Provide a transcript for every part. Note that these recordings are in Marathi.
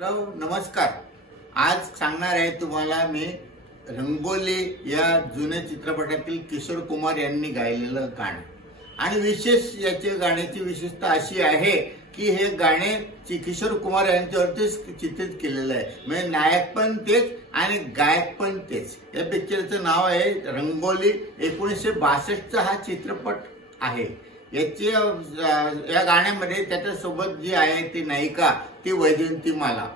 नमस्कार। आज सांगणार आहे तुम्हाला मी रंगोली या जुन्या चित्रपटातील किशोर कुमार यांनी गायलेलं गाणं। आणि विशेष याच्या गाण्याची विशेषता अशी आहे की हे गाणे किशोर कुमार यांच्यावरतीच चित्रित केलेलं आहे। म्हणजे नायक पण तेच आणि गायक पण तेच। या पिक्चरचं नाव आहे रंगोली। 1962चा हा चित्रपट आहे। या गाण्यामध्ये त्याच्यासोबत जी आहे ती नायिका ती वैजयंतीमाला।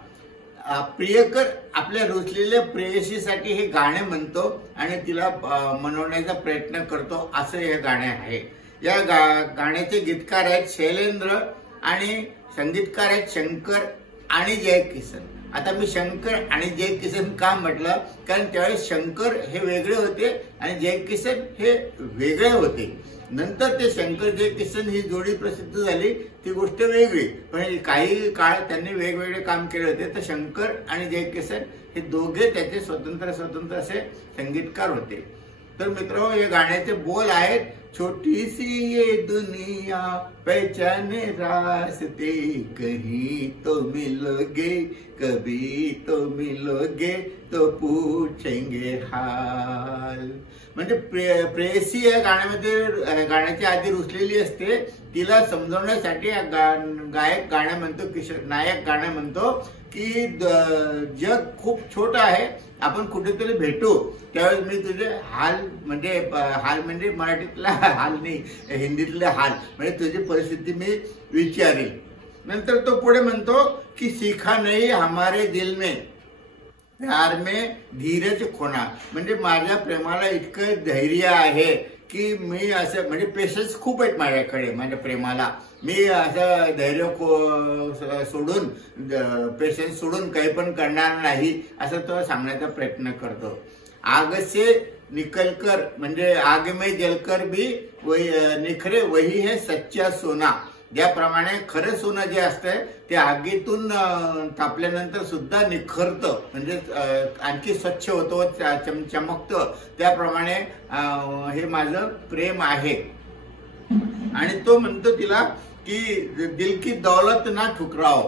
प्रियकर आपल्या रुसलेल्या प्रेयसीसाठी हे गाणे म्हणतो आणि तिला मनवण्याचा प्रयत्न करतो असं हे गाणे आहे। या गाण्याचे गीतकार आहेत शैलेंद्र आणि संगीतकार आहेत शंकर आणि जयकिसन। आता मी शंकर आणि जयकिसन का म्हटलं, कारण त्यावेळेस शंकर हे वेगळे होते आणि जयकिसन हे वेगळे होते। नंतर ते शंकर जयकिसन ही जोडी प्रसिद्ध झाली ती गोष्ट वेगळी, पण काही काळ त्यांनी वेगवेगळे काम केले होते। तर शंकर आणि जयकिसन हे दोघे त्याचे स्वतंत्र असे संगीतकार होते। तर मित्रों, हे गाण्याचे बोल आहेत, छोटी सी ये दुनिया पहचाने रास्ते, कहीं तो मिलोगे कभी तो मिलोगे तो पूछेंगे हाल। म्हणजे प्रेयसी या गाण्यामध्ये गाण्याच्या आधी रुसलेली असते, तिला समजवण्यासाठी गायक गाणं म्हणतो, नायक गाणं म्हणतो की जग खूप छोटं आहे, आपण कुठेतरी भेटू, त्यावेळेस मी तुझे हाल म्हणजे मराठीतला हाल नाही, हिंदीतले हाल म्हणजे तुझी परिस्थिती मी विचारेल। नंतर तो पुढे म्हणतो की सीखा नहीं हमारे दिल में प्यार में धीरज खोना। म्हणजे माझ्या प्रेमाला इतकं धैर्य आहे की मी असं म्हणजे पेशन्स खूप आहेत माझ्याकडे, माझ्या प्रेमाला मी असं धैर्य सोडून पेशन्स सोडून काही पण करणार नाही असं तो सांगण्याचा प्रयत्न करतो। आग से निकलकर म्हणजे आग में जलकर भी निखरे वही है सच्चा सोना। ज्याप्रमाणे खरं सोनं जे असतं ते आगीतून तापल्यानंतर सुद्धा निखरतं, म्हणजे आणखी स्वच्छ होतं, चमकतं, त्याप्रमाणे हे माझं प्रेम आहे। आणि तो म्हणतो तिला की दिल की दौलत ना ठुकराव।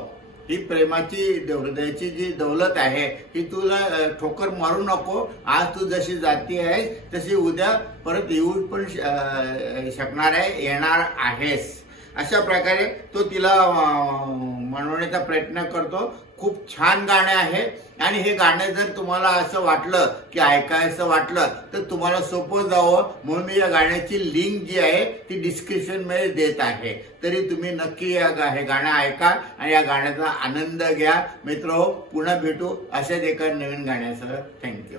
ही प्रेमाची हृदयाची जी दौलत आहे ही तुला ठोकर मारू नको। आज तू जशी जाती आहे तशी उद्या परत येऊ पण शकणार आहे, येणार आहेस। अशा प्रकारे तो तिला मनवण्याचा प्रयत्न करतो। खूप छान गाणे आहे आणि हे गाणे जर तुम्हाला असं वाटलं की ऐकायचं वाटलं तर तुम्हाला सोपं जावं म्हणून मी या गाण्याची लिंक जी आहे ती डिस्क्रिप्शन मध्ये देत आहे। तरी तुम्ही नक्की हे गाणं ऐका आणि या गाण्याचा आनंद घ्या। मित्रो, पुन्हा भेटू अशाच एका नवीन गाण्यासह। थँक्यू।